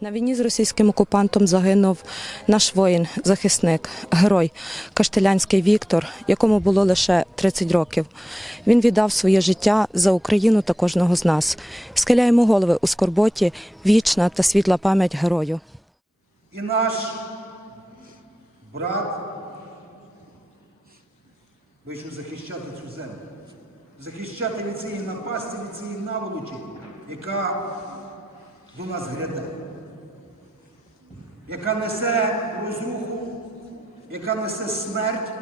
На війні з російським окупантом загинув наш воїн, захисник, герой Каштелянський Віктор, якому було лише 30 років. Він віддав своє життя за Україну та кожного з нас. Схиляємо голови у скорботі, вічна та світла пам'ять герою. І наш брат вийшов захищати цю землю, захищати від цієї напасті, від цієї наволочі, яка до нас гряде, яка несе розруху, яка несе смерть,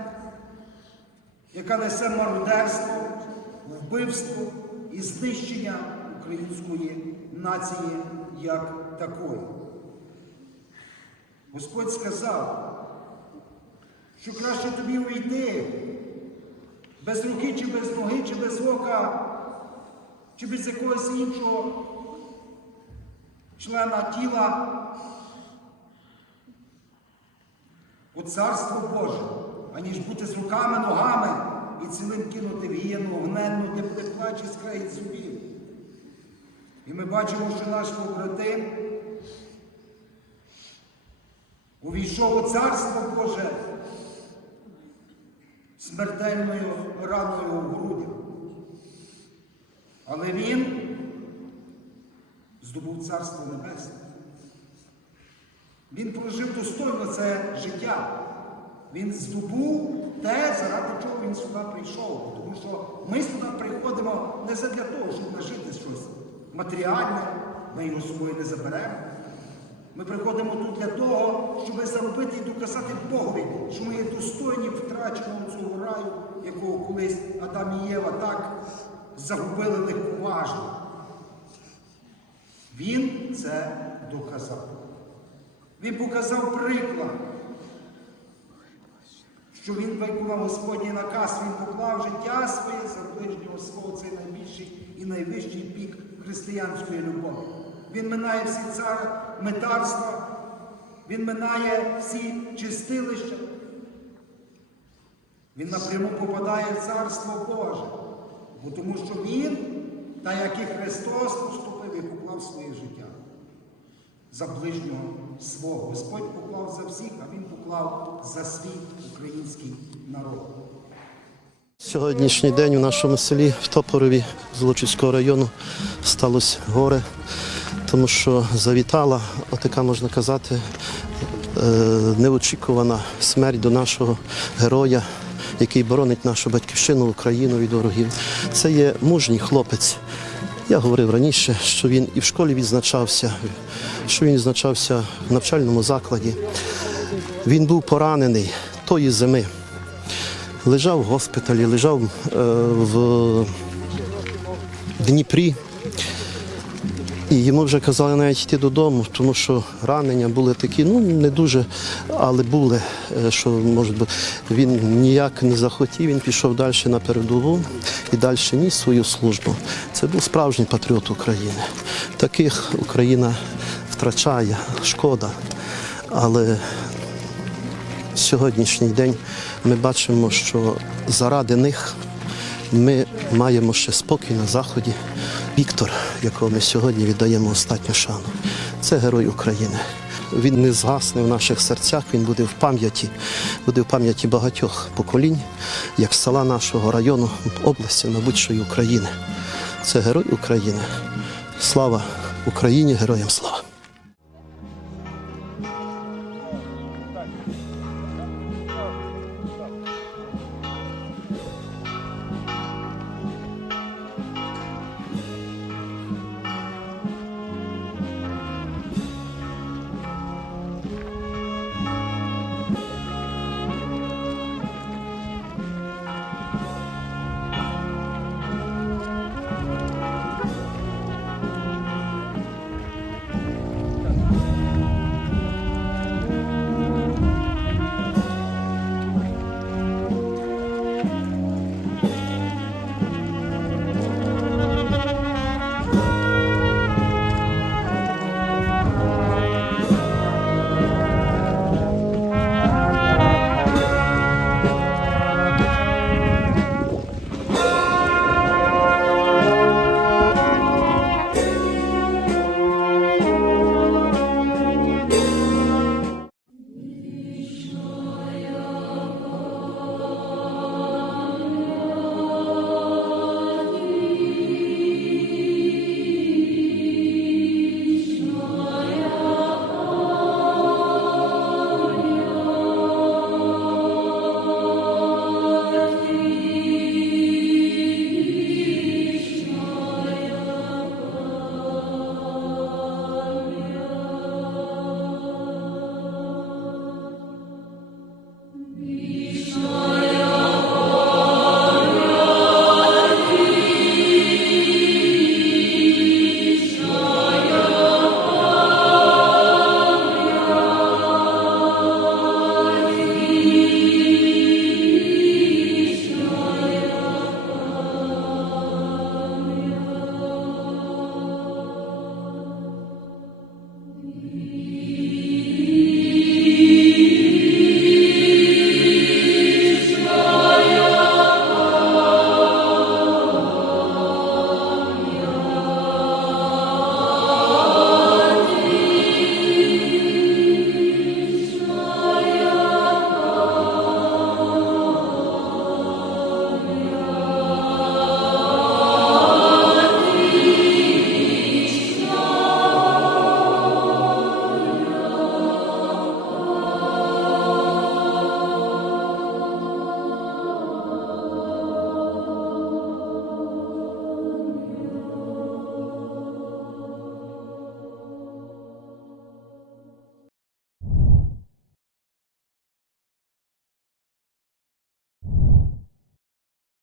яка несе мародерство, вбивство і знищення української нації як такої. Господь сказав, що краще тобі уйти без руки, чи без ноги, чи без ока, чи без якогось іншого члена тіла у Царство Боже, аніж бути з руками, ногами і цілим кинути в гієну огненну, де буде плач і скрегіт зубів. І ми бачимо, що наш побратим увійшов у Царство Боже смертельною раною у грудях. Але він здобув Царство Небесне. Він прожив достойно це життя. Він здобув те, заради чого він сюди прийшов. Тому що ми сюди приходимо не задля того, щоб нажити щось матеріальне, ми його собою не заберемо. Ми приходимо тут для того, щоб заробити і доказати Богові, що ми є достойні втраченого цього раю, якого колись Адам і Єва так загубили легковажно. Він це доказав. Він показав приклад, що він виконав Господній наказ, він поклав життя своє за ближнього свого, це найбільший і найвищий пік християнської любові. Він минає всі цар метарства, він минає всі чистилища. Він напряму попадає в Царство Боже, бо тому що Він, та як і Христос, поступив і поклав своє життя за ближнього свого. Господь поклав за всіх, а Він поклав за свій український народ. Сьогоднішній день у нашому селі в Топорові Золочівського району сталося горе, тому що завітала, отака можна казати, е, неочікувана смерть до нашого героя, який боронить нашу батьківщину, Україну від ворогів. Це є мужній хлопець. Я говорив раніше, що він і в школі відзначався, що він відзначався в навчальному закладі. Він був поранений тої зими лежав в госпіталі, лежав е, в Дніпрі. І йому вже казали навіть йти додому, тому що ранення були такі, ну не дуже, але були, е, що може бути. Він ніяк не захотів, він пішов далі на передову і далі ніс свою службу. Це був справжній патріот України. Таких Україна втрачає, шкода. Але сьогоднішній день ми бачимо, що заради них ми маємо ще спокій на заході. Віктор, якого ми сьогодні віддаємо останню шану, це герой України. Він не згасне в наших серцях, він буде в пам'яті, буде в пам'яті багатьох поколінь, як села нашого району, області, мабуть, України. Це герой України. Слава Україні, героям слава!